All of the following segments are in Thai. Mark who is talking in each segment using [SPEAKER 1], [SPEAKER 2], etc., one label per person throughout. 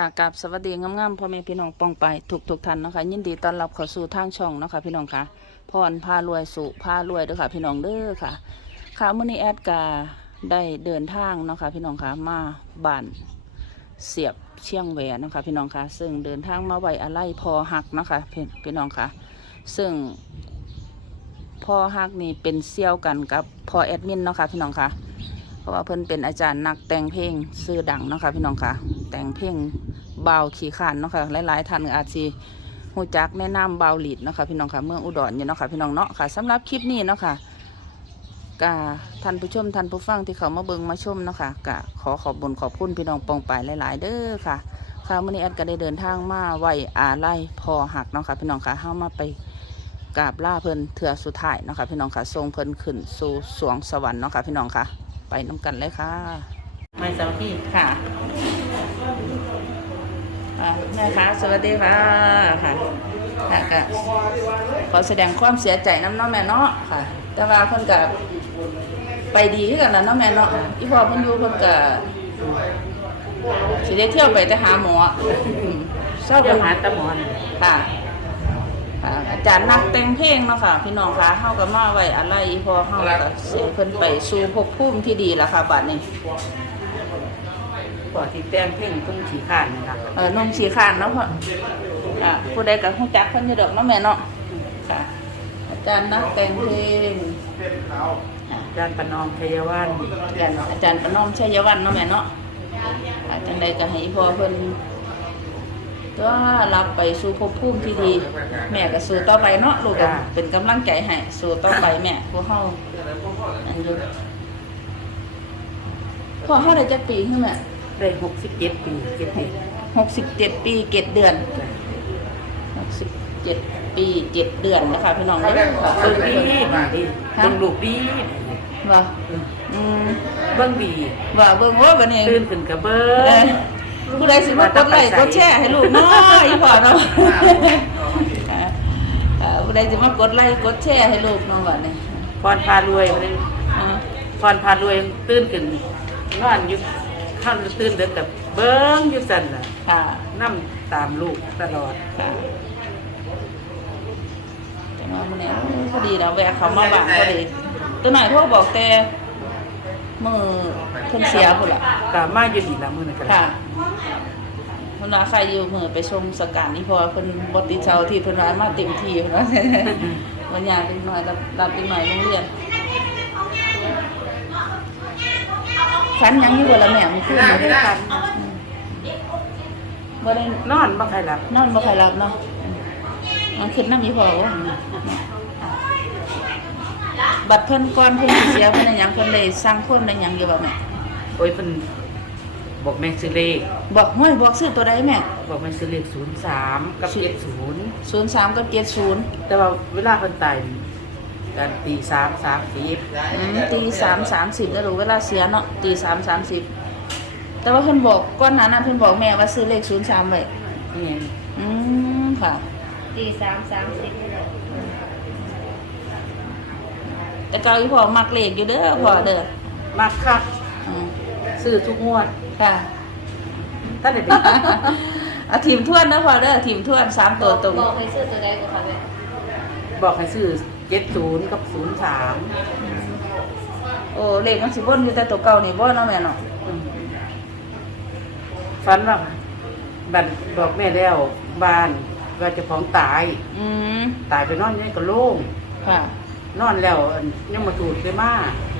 [SPEAKER 1] ค่ะกับสวัสดีงามๆพ่อแม่พี่น้องปองไปทุกทุกท่านนะคะยินดีต้อนรับเข้าสู่ทางช่องนะคะพี่น้องค่ะพรพารวยสุพารวยเด้อค่ะ พี่น้องเด้อค่ะค่ะมื้อนี้แอดกาได้เดินทางนะคะพี่น้องค่ะมาบ้านเสียบเชียงแหวนนะคะพี่น้องค่ะซึ่งเดินทางมาไวอะไรพอหักนะคะพี่พี่น้องค่ะซึ่งพอหักนี่เป็นเซี่ยวกันกับพอแอดมินเนาะค่ะพี่น้องค่ะเพราะว่าเพิ่นเป็นอาจารย์นักแต่งเพลงชื่อดังเนาะค่ะพี่น้องค่ะ แต่งเพลงเบาขี่ขานเนาะค่ะหลายๆท่านอาจสิฮู้จักแนะนำเบาวลีดเนาะค่ะพี่น้องค่ะเมืองอุดรอยู่เนาะค่ะพี่น้องเนาะค่ะสำหรับคลิปนี้เนาะค่ะกาท่านผู้ชมท่านผู้ฟังที่เขามาเบิ่งมาชมเนาะค่ะกะขอขอบบุญขอบคุณพี่น้องปองไปายหลาย ๆ เด้อค่ะค่ะมื้อนี้แอดก็ได้เดินทางมาไหวอาไล่พอหักเนาะค่ะพี่น้องค่ะเฮามาไปกราบล่าเพลินเถื่อสุดท้ายเนาะค่ะพี่น้องค่ะทรงเพลินขึ้นสู่สวงสวรรค์เนาะค่ะพี่น้องค่ะ ไปน้ำกันเลยค่ะ
[SPEAKER 2] ไม่เสาร์ที่
[SPEAKER 1] ค่ะ อ่าแม่คะสวัสดีค่ะค่ะค่ะก็ขอแสดงความเสียใจน้ำเน้องแม่เนาะค่ะ แต่ว่าเพิ่นก็ไปดีคือกันนะเนาะแม่เนาะอีพ่อเพิ่นอยู่เพิ่นก็สิได้เที่ยวไปแต่หาหมออืมเศร้า
[SPEAKER 2] เจ้า
[SPEAKER 1] เพิ่น
[SPEAKER 2] หาตะหมอน
[SPEAKER 1] ค่ะ ค่ะ อาจารย์นักแต่งเพลงเนาะค่ะ พี่น้องคะเฮาก็มาไว้อะไรอีพ่อเฮาก็เสียเพิ่นไปสู่ภพภูมิที่ดีแล้วค่ะบัดนี้
[SPEAKER 2] ก่อนที่แป้งเพ่งตุ้งฉีข้านนะครับ
[SPEAKER 1] เออนมสีขานเนาะพ่ออะผู้ใดกับผู้จักเพิ่นอยู่ดอกเนาะแม่เนาะค่ะอาจารย์นักแต่งเพลง
[SPEAKER 2] อาจารย์ประนอมชัยวัน
[SPEAKER 1] อาจารย์อาจารย์ประนอมชัยวันเนาะแม่เนาะอาจารย์ใดก็ให้พ่อเพิ่นก็รับไปสู่ภพภูมิที่ดี แม่ก็สู้ต่อไปเนาะลูกก็เป็นกำลังใจให้สู้ต่อไปแม่พวกเฮาอันอยู่พ่อเฮาได้จักปีคือแม่
[SPEAKER 2] ได้หกสิบเจ็ดปีเจ็ดปี
[SPEAKER 1] 67ปีเจ็ดเดือนหกสิบเจ็ดปีเจ็ดเดือนนะคะพี่น้องเด้อค่ะ
[SPEAKER 2] เบิ้งดีดีดีเบิ้งลูกดี
[SPEAKER 1] ว่าอืม
[SPEAKER 2] เบิ้งดี
[SPEAKER 1] ว่าเบิ่งว่าบัดนี้
[SPEAKER 2] ตื่นขึ้นกับเบิ้
[SPEAKER 1] เองอผู้ใดสิมากดไลค์กดแชร์ให้ลูกเนาะอีพ่อเนาะอ่าอ่าผู้ใดสิมากดไลค์กดแชร์ให้ลูกเนาะบัดนี้
[SPEAKER 2] พรพารวยเลย
[SPEAKER 1] อ่า
[SPEAKER 2] พรพารวยตื่นขึ้นนอนอยู่ ข้างตื่นเด็กกับเบิ้งอยู่สั่นน่ะ
[SPEAKER 1] ค่ะ
[SPEAKER 2] นั่ตามลูกตลอด
[SPEAKER 1] ค่ะจังว่ามื้อนี้พอดีแล้วแวะเขามาบ้านพอดีตัวหน่อยโทรบอกแต่มื้อเพิ่นเสียพุ่นล่ะ
[SPEAKER 2] กามาอยู่ดีละมือนั่นกัน
[SPEAKER 1] ค่ะเพิ่นว่าใครอยู่มือไปชมสการนี่เพอเพิ่นบ่ติดเช้าที่เพิ่นว่ามาเต็มที่เพิ่นว่าวันยางเล็กน้อยรับรับเล็กน้อยโรงเรียน ฝันหยังอยู่บ่ล่ะแม่มื้อคืนนี้ได้ฝันบ่ได้
[SPEAKER 2] นอนบ่ใครหลับ
[SPEAKER 1] นอนบ่ค่อยหลับเนาะมันขึ้นน้ำอีพอว่าบัดเพิ่นก่อนเพิ่นสิเสียเพิ่นได้หยังเพิ่นได้สร้างคนได้หยังอยู่บ่แม่
[SPEAKER 2] โอ้ยเพิ่นบอกแม่ซื้อเลข
[SPEAKER 1] บอกห้วยบอกซื้อตัวใดแม่
[SPEAKER 2] บอกแม่ซื้อเลขศูนย์สามกับเจ็ดศูนย์
[SPEAKER 1] 03กับ70
[SPEAKER 2] แต่ว่าเวลาเพิ่นตาย กันตีสามสามสิบ
[SPEAKER 1] อืมตีสามสามสิบแล้วรู้เวลาเสียเนาะตีสามสามสิบแต่ว่าเพิ่นบอกก้อนหนานั้นเพิ่นบอกแม่ว่าซื้อเลขศูนย์สามไว้
[SPEAKER 2] นี่
[SPEAKER 1] อืมค่ะ
[SPEAKER 3] ตีสามสามสิบ
[SPEAKER 1] แต่เก่าอีพ่อมักเลขอยู่เด้อพ่อเด้อ
[SPEAKER 2] มักคัก
[SPEAKER 1] อืม
[SPEAKER 2] ซื้อทุกงวด
[SPEAKER 1] ค่ะ
[SPEAKER 2] ท่านเด็ก
[SPEAKER 1] เอาทีมทวนนะพ่อเด้อทีมทวนสามตัวตรง
[SPEAKER 3] บอกให้ซื้อตัวใดก็ค่ะแม่
[SPEAKER 2] บอกให้ซื้อเจ็ดศูนย์กับศูนย์สาม
[SPEAKER 1] โอ้เลขมันสิวนอยู่แต่ตัวเก่านี่บ่เนาะแม่เนาะ
[SPEAKER 2] ฝันว่าบันบอกแม่แล้วบ้านว่าเจะของตาย
[SPEAKER 1] อืม
[SPEAKER 2] ตายไปนอนอยังก็โล่ง
[SPEAKER 1] ค่ะ
[SPEAKER 2] นอนแล้วอันยังมาตูดไปมา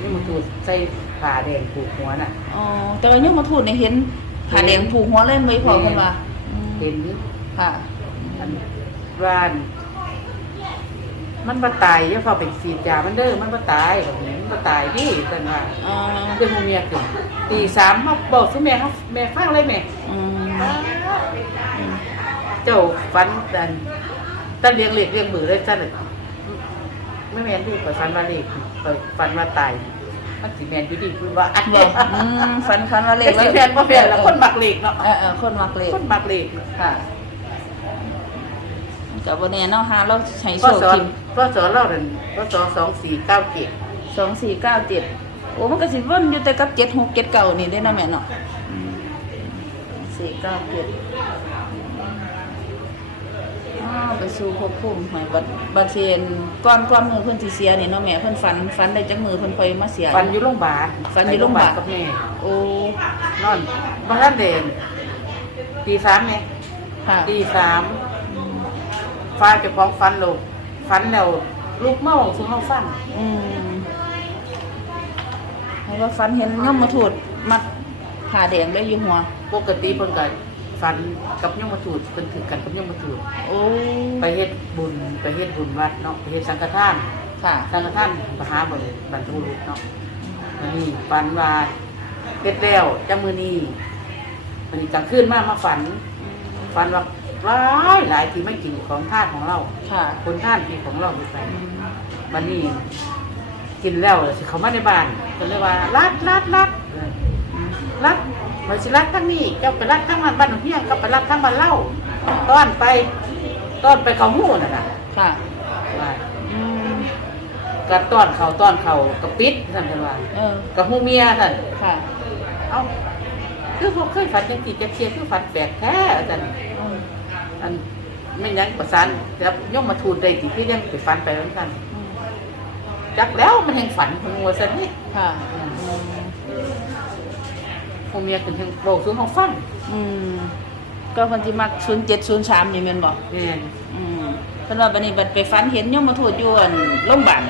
[SPEAKER 2] ยังมาตูดใส่ผ้าแดงผูกหัวน่ะ
[SPEAKER 1] อ๋อ แต่ว่ายังมาพูดนี่เห็นผ่าแดงผูกหัวเล่นไว้พ่อเพิ่นว่าอืม
[SPEAKER 2] เห็น
[SPEAKER 1] ค่ะ
[SPEAKER 2] อันบ้าน มันมาตายอย่าเข้าไปสีดยามันเด้อมันมาตายแบบนี้มันมาตายดิกันว่า
[SPEAKER 1] อ๋อ
[SPEAKER 2] เดี๋ยวโมเมียถึงตีสามมาบอกสุแม่เขาแม่ฟังเลยแม่
[SPEAKER 1] อืม
[SPEAKER 2] เจ้าฟันตันตันเลี้ยงเหล็กเลี้ยงมือเลยตันไม่แม่นดูข่อยฟันมาเหล็กข่อยฟันมาตายมันสีแมนอยู่ดีคุณว่าอัน
[SPEAKER 1] บอกอืมฝันฝันว่าเล
[SPEAKER 2] เล็
[SPEAKER 1] ข
[SPEAKER 2] กสีแมนบ่แมนแล้วคนมักเหล็กเนาะ
[SPEAKER 1] เออเออคนมักเลข
[SPEAKER 2] คนมักเหล็ก
[SPEAKER 1] ค่ะ กับวันนี้เนาะฮะเราใช้โช
[SPEAKER 2] พ่อ
[SPEAKER 1] ค
[SPEAKER 2] สอน
[SPEAKER 1] ทิม
[SPEAKER 2] พ่อสอนเราเดินพ่อสอนสองสี่เก้าเจ็ด
[SPEAKER 1] สองสี่เก้าเจ็ดโอ้มันก็สิวนอยู่แต่กับเจ็ดหกเจ็ดเก่านี่ได้นะแม่เนาะสี่เก้าเจ็ดอ้าวไปสู่ภพภูมิหอยบัดบัดเซียนก้อนก้อนมือเพิ่นสิเสียนี่เนาะแม่เพิ่นฝันฝันได้จักมือเพิ่นค่อยมาเสีย
[SPEAKER 2] ฟันอยู่โรงพยาบาล
[SPEAKER 1] ฟันอยู่โรงพยาบาล
[SPEAKER 2] กับแม่
[SPEAKER 1] โอ้
[SPEAKER 2] นอนบ้านเด่นตีสามเนี่ย
[SPEAKER 1] ค่ะ
[SPEAKER 2] ตีสาม ฟ้าเจะพ้าของฟันลงฟันแล้วลูกเมาซึ่งเขาฟัง
[SPEAKER 1] อืมให้ว่าฝันเห็นย่อมมาถูดมัดผ่าแดงได้อยู่หัว
[SPEAKER 2] ปกติเพิ่นก็ฟันกับยมมาถูดเพิ่นถือกันกับยมมาถูด
[SPEAKER 1] โอ้
[SPEAKER 2] ไปเฮ็ดบุญไปเฮ็ดบุญวัดเนาะไปเฮ็ดสังฆทาน
[SPEAKER 1] ค่ะ
[SPEAKER 2] สังฆทานมหาบุญบรรทุรุษเนาะอันนี้ฝันว่าเฮ็ดแล้วจังมื้อนี้มันนี้กลางคืนมามาฝัน ฝันว่า ร้ายหลายที่ไม่กินของทานของเรา
[SPEAKER 1] ค่ะ
[SPEAKER 2] คนท่านที่ของเราอยู่ไปวันนี้กินแล้วสิเขามาในบ้านก็เลยว่ารัดรัดรัดรัดมันสิรัดทั้งนี้เจ้าไปรัดทั้งบ้านบ้านหนองเพียงก็ไปรัดทั้งบ้านเล่าต้อนไปต้อนไปเขาหมู่น่ะนะ
[SPEAKER 1] ค่ะ
[SPEAKER 2] ว่า
[SPEAKER 1] อืม
[SPEAKER 2] กัต้อนเขาต้อนเขากระปิดท่านท่านว่า
[SPEAKER 1] เออ
[SPEAKER 2] กับหูเมียท่าน
[SPEAKER 1] ค่ะ
[SPEAKER 2] เอ้าคือพวกเคยฝันจังสีจะเชียร์คือฝันแปลกแท้อาจารย์
[SPEAKER 1] อืม
[SPEAKER 2] อันไม่ยังประสานแล้วย่อมมาทูลได้ที่พี่ยังไปฝันไปเหมือนกัน
[SPEAKER 1] อืม
[SPEAKER 2] จักแล้วมันแห่งฝันของงัวสันนี่
[SPEAKER 1] ค่ะ
[SPEAKER 2] หูเมียเป็นแห่งโบกสูงของฟัง
[SPEAKER 1] อืมก็คนที่มักศูนย์เจ็ดศูนย์สามนี่แม่นบอก
[SPEAKER 2] เนี่ย
[SPEAKER 1] อืมเพิ่นว่าบัดนี้บัดไปฝันเห็นย่อมมาถูดอยู่อั่นโรงพยาบาล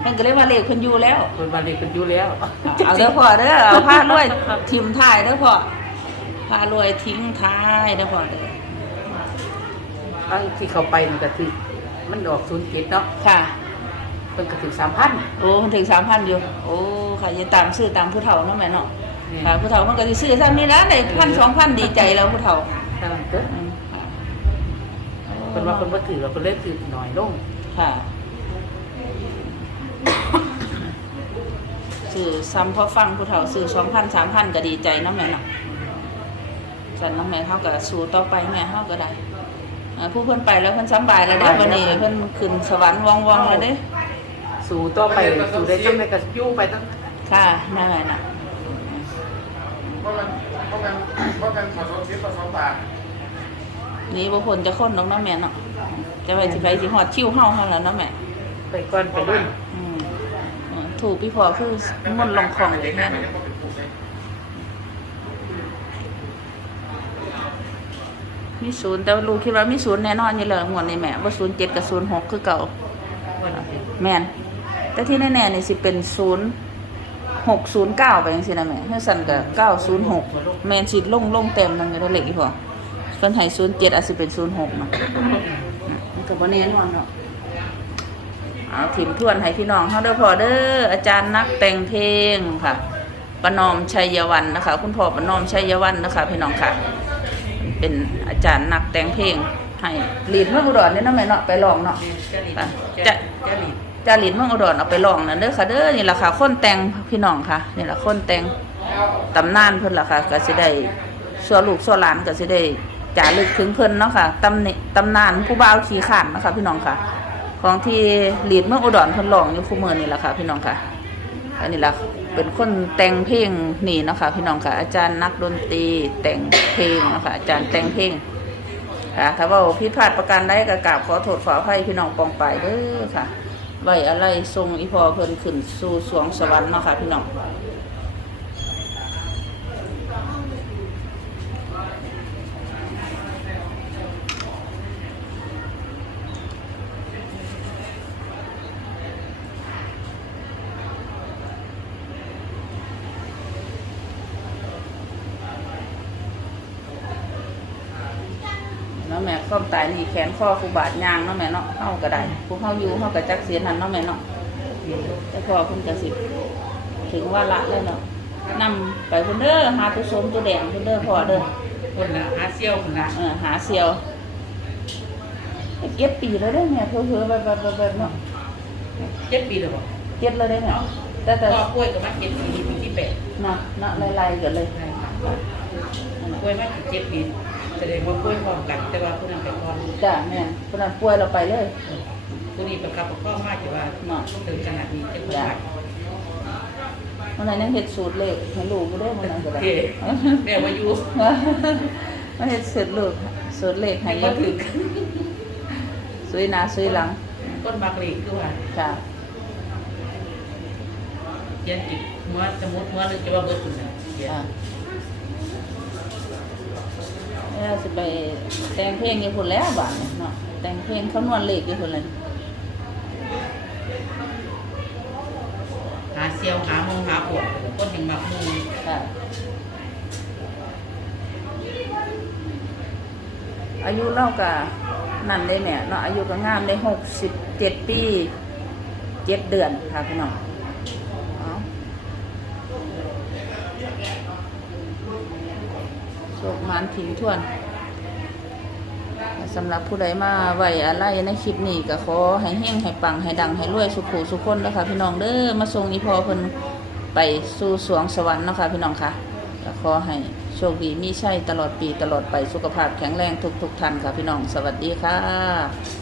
[SPEAKER 1] เพิ่นก็เลยว่าเลขเพิ่นอยู่แล้ว
[SPEAKER 2] คนบาลีเป็นอยู่แล้ว
[SPEAKER 1] เอาเด้อพ่อเด้อเอาผ้ารวยทิมท้ายเด้อพ่อผ้ารวยทิ้งท้ายเด้อพ่อเด้อ
[SPEAKER 2] ตั้งที่เขาไปมันก็ถือมันออกศูนย์เจ็ดเนาะ
[SPEAKER 1] ค่ะ
[SPEAKER 2] มันก็ถือสามพัน
[SPEAKER 1] โอ้ถึงสามพันอยู่ โอ้ค่ะอย่าตามซื้อตามผู้เฒ่าเนาะแม่เนาะค่ะผู้เฒ่ามันก็สิซื้อซ้ำนี่ละได้พันสองพันดีใจแล้วผู้เฒ่า
[SPEAKER 2] เท่านั้นเด้อ
[SPEAKER 1] อืมค่ะ
[SPEAKER 2] คนว่าคนบ่ถือเราก็เลยถือหน่อยลง
[SPEAKER 1] ค่ะซื้อซ้ำพอฟังผู้เฒ่าซื้อสองพันสามพันก็ดีใจเนาะแม่เนาะสันน้ำแม่เขาก็สู้ต่อไปแม่เขาก็ได้ อ่าผู้เพิ่นไปแล้วเพิ่นสำบายแล้วเด้อวันนี้เพิ่นขึ้นสวรรค์วังวังแล้วเด้อ
[SPEAKER 2] สู่ต่อไปสู่ได้จังไดก็อยู่ไปตั้ง
[SPEAKER 1] ค่ะนั่นแหละนะ
[SPEAKER 4] เพราะมันเพราะมันเพราะมันขอสองชิ้นต่อสองบาท
[SPEAKER 1] นี่บ่พ้นจะค้นดอกเนาะแม่เนาะจะไปสิไปสิฮอดคิวเฮาหั่นแหล้วเนาะแม่
[SPEAKER 2] ไปก่อนไปรุ่น
[SPEAKER 1] อืมเออถูกพี่พอคือมนต์ลงของเลยแม่นะ มีศูนย์แต่ว่าลูกคิดว่ามีศูนย์แน่นอนอยู่แล้วงวดนี้แม่ว่าศูนย์เจ็ดกับศูนย์หกคือเก่าแม่นแต่ที่แน่ๆนี่สิเป็นศูนย์หกศูนย์เก้าไปจังซี่นะแม่เฮือสั่นก็เก้าศูนย์หกแม่นสิลงลงเต็มนั่นอยู่แล้วเลขอีพอเพิ่นให้ศูนย์เจ็ดอาจสิเป็นศูนย์หกนะมันก็บ่แน่นอนเนาะเอาถิ่มทวนให้พี่น้องเฮาเด้อพ่อเด้ออาจารย์นักแต่งเพลงค่ะประนอมชัยวันนะคะ คุณพ่อประนอมชัยวันนะคะ พี่น้องค่ะ เป็นอาจารย์นักแต่งเพลงให้ลีดเมืองอุดรเนี่ยเนาะแม่เนาะไปลองเนาะ
[SPEAKER 2] จะจะ
[SPEAKER 1] จารินเมืองอุดรเอาไปลองนั่นเด้อค่ะเด้อนี่ล่ะค่ะคนแต่งพี่น้องค่ะนี่ล่ะคนแต่งตำนานเพิ่นล่ะค่ะก็สิได้สัวลูกสัวหลานก็สิได้จารึกถึงเพิ่นเนาะค่ะตำนิตำนานผู้บ่าวขี่ข้านนะคะพี่น้องค่ะ ของที่ลีดเมืองอุดรเพิ่นร้องอยู่คู่มือนี่ล่ะค่ะพี่น้องค่ะ อันนี้ล่ะเป็นคนแต่งเพลงนี่เนาะค่ะพี่น้องค่ะ อาจารย์นักดนตรีแต่งเพลงเนาะค่ะอาจารย์แต่งเพลงค่ะถ้าว่าพิดพลาดประการใดก็กราบขอโทษขออภัยพี่น้องปองไปเด้อค่ะไว้อะไรทรงอีพอเพิ่นขึ้นสู่สวงสวรรค์เนาะค่ะพี่น้อง ความตายนี่แขนข้อครูบาดยางเนาะแม่เนาะเฮาก็ได้ผู้เฮาอยู่เฮาก็จักเสียนั่นเนาะแม่เนาะแต่พอเพิ่นก็สิถึงว่าละแล้วเนาะนำไปเพิ่นเด้อหาตัวสมตัวแดงเพิ่นเด้อพ่อเด้อ
[SPEAKER 2] คนละหาเซี่ยวคนละ
[SPEAKER 1] เออหาเสียวเก็บปีแล้วได้เนี่ยเพื่อเพื่อแบบแบบแบบแบบเนาะ
[SPEAKER 2] เจ็ดปีแล้วบ่
[SPEAKER 1] เก็บแล้วได้เนี่ยแต่แต่
[SPEAKER 2] พ่อกล้วยกับมันเจ็ดปีปีที่แปด
[SPEAKER 1] เนาะเนาะไล่ๆกันเลย
[SPEAKER 2] กล้วยมันเจ็ดปี แสดงว่ากล้วยพร้อมกัน แต่ว่าผู้นั้นไปก่อน
[SPEAKER 1] จ้าแม่คนนั้นป่วยเราไปเลย
[SPEAKER 2] ผู้นี้ประคับประคองมากแต่ว่า
[SPEAKER 1] เนาะ
[SPEAKER 2] ถึงขนาดนี้จะบ่ได้
[SPEAKER 1] วันนั้นยังเฮ็ดสูตรเลขให้ลูกบ่ได้มื้อนั้นก็
[SPEAKER 2] โอ
[SPEAKER 1] ได้
[SPEAKER 2] เคแม่มาอยู่
[SPEAKER 1] มาเฮ็ดสูตรลูกสูตรเลขให้
[SPEAKER 2] ให้
[SPEAKER 1] ยั
[SPEAKER 2] มางถึง
[SPEAKER 1] สวยหน้าสวยหลัง
[SPEAKER 2] ต้นมักเล็กคือว่า
[SPEAKER 1] จ้ะ
[SPEAKER 2] เขียนจิตหัวสมุดหัวหรือจะว่าเบิดคุณน่ะเขียน
[SPEAKER 1] จ้ะ แล้วสิไปแต่งเพลงอยู่พุ่นแล้วบาดนี้เนาะแต่งเพลงคำนวณเลขอยู่พุ่นเลย
[SPEAKER 2] หาเซียวหามองหาปวดต้นแห่งมักมู
[SPEAKER 1] ค่ะอายุเล่ากับนั่นได้แม่เนาะอายุก็งามได้หกสิบเจ็ดปีเจ็ดเดือนค่ะพี่น้องเอา โชคมานถิงทวนสำหรับผู้ใดมาไหวอะไรในคลิปนี้ก็ขอให้เฮงให้ปังให้ดังให้รวยสุขูสุขคนนะคะพี่น้องเด้อมาส่งอีพอเพิ่นไปสู่สวงสวรรค์นะคะพี่น้องค่ะก็ขอให้โชคดีมีชัยตลอดปีตลอดไปสุขภาพแข็งแรงทุกๆท่านค่ะพี่น้องสวัสดีค่ะ